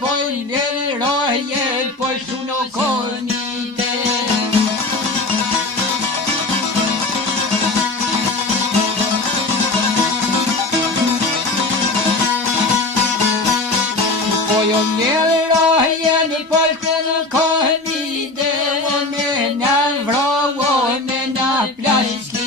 po lëroje po shuno konite. Po jo lëroje po shuno konite, o me na vrovo me na plaskite.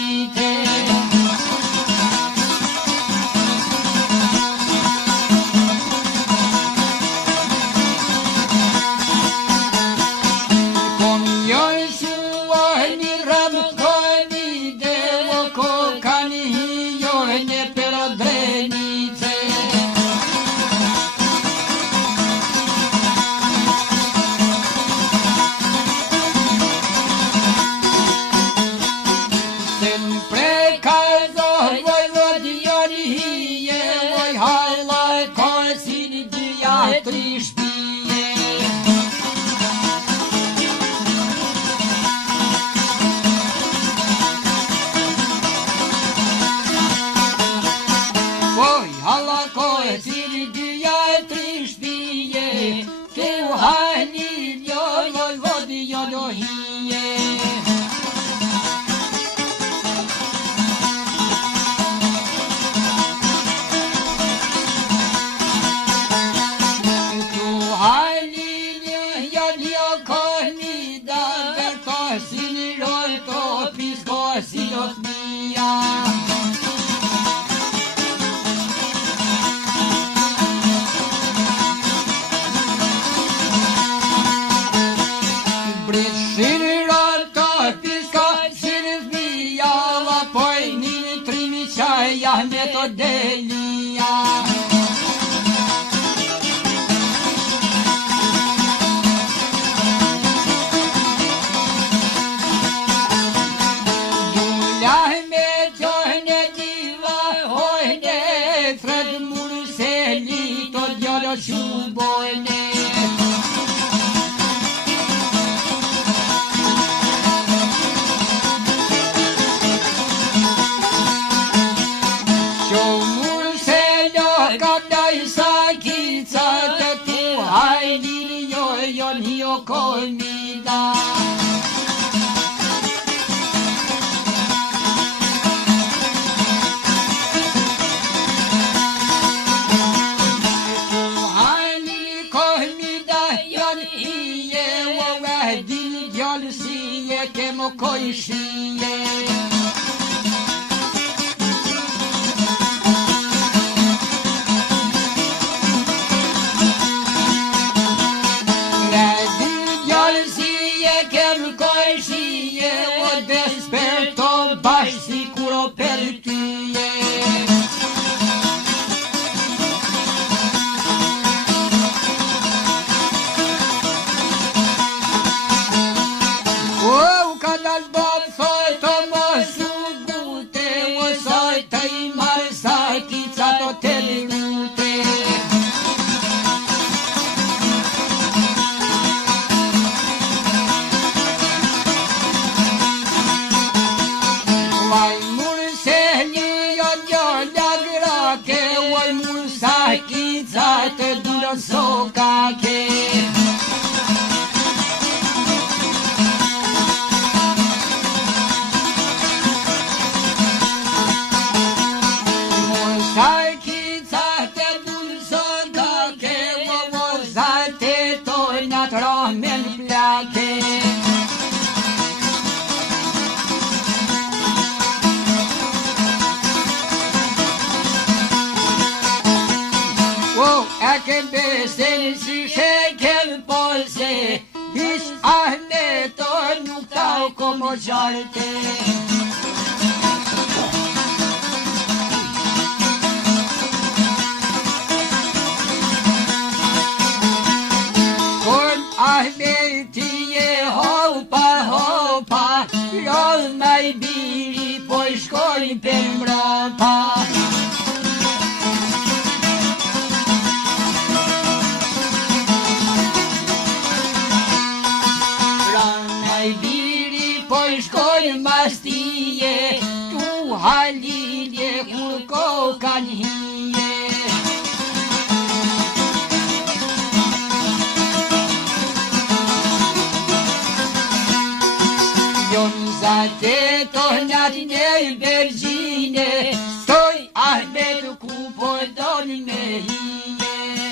te tonat në Bergjine, stoj Ahmet ku po doni me hije.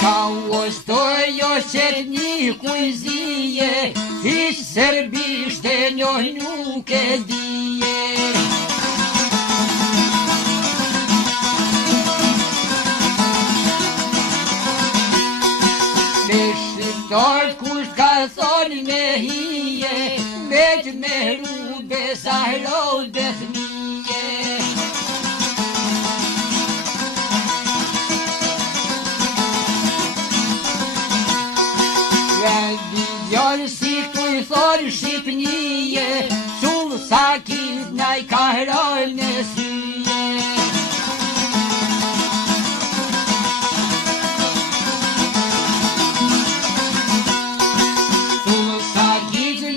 Ka o stoj o qet një kujzije, hiq serbisht e njoh nuk e dije. Shqiptarët kush ka thonë me hije, veç me rube sa rode fëmije. Vendi gjallë si këtu i thonë Shqipnije, qullë sakit na i ka herojnë në syje.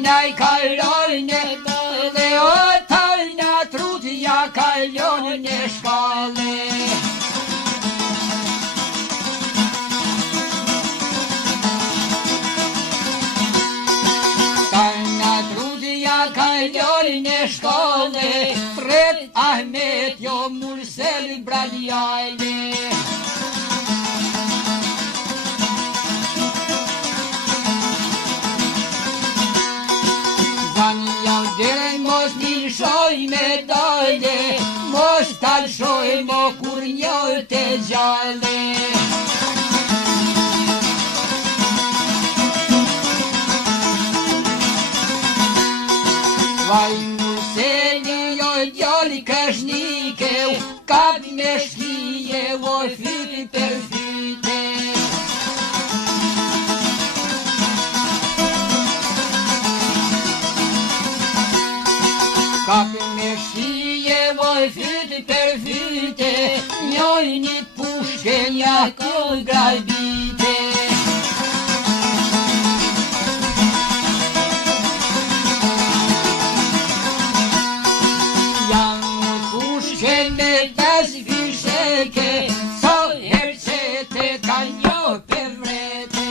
Naj kalojnë dhe otaj na trutja kalojnë në shkale. Na trutja kalojnë në shkale, pret Ahmet jo Mursel Braljajne. Deren mos një shoj me dojde, mos tal shoj mo kur një të gjallë. Vaj Murseli jo djali kërshnike, kap me shkije o fyti për fyte. Kap me shkije voj fyte për fyte, njojnit pushke nja këll grajbite. Janë pushke me 5 fisheke, so hercete ka njo për vrete.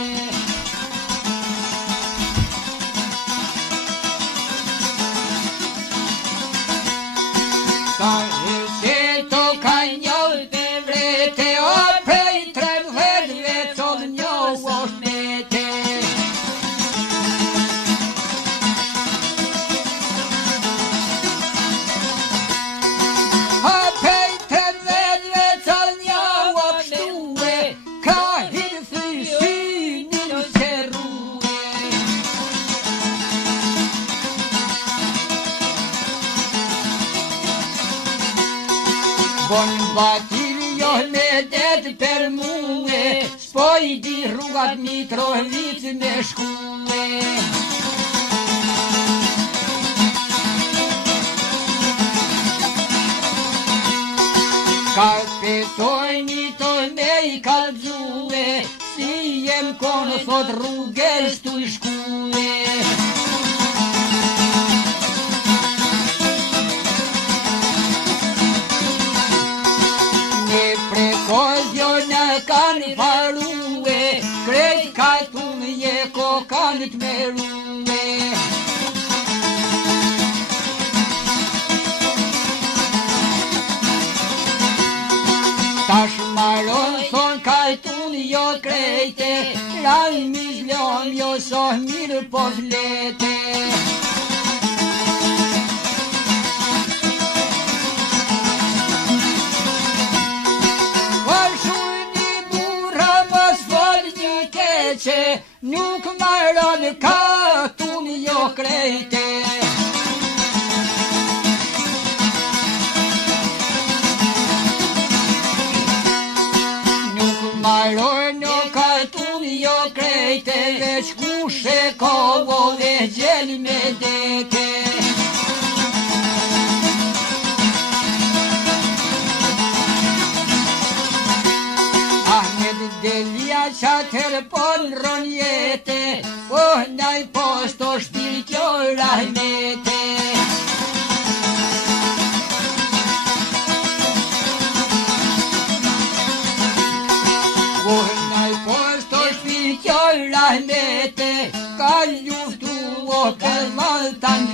Ka herceto ka njo për vrete, o prej 13 vecov njo është mete. O prej 13 vecov njo është shtue, ka hirë fysynin që rue. Bon batir jo me det për muë, spoj di rrugat Mitrovic me shkuë. Ka petojni to me i kalzue, si jem konë thot rrugës tu i shkuë. Kozjo në kanë farue, krejt ka tunë je ko kanë të merue. Tash maron son ka tunë jo krejte, raj mizlon jo so mirë po vlete. Nuk maron ka tunë jo krejte. Nuk maron ka tunë jo krejte, veç kushe kovo dhe gjel me deke. Delia qatër pon ronjete, oh naj posto shpil kjo rahmete. Oh tan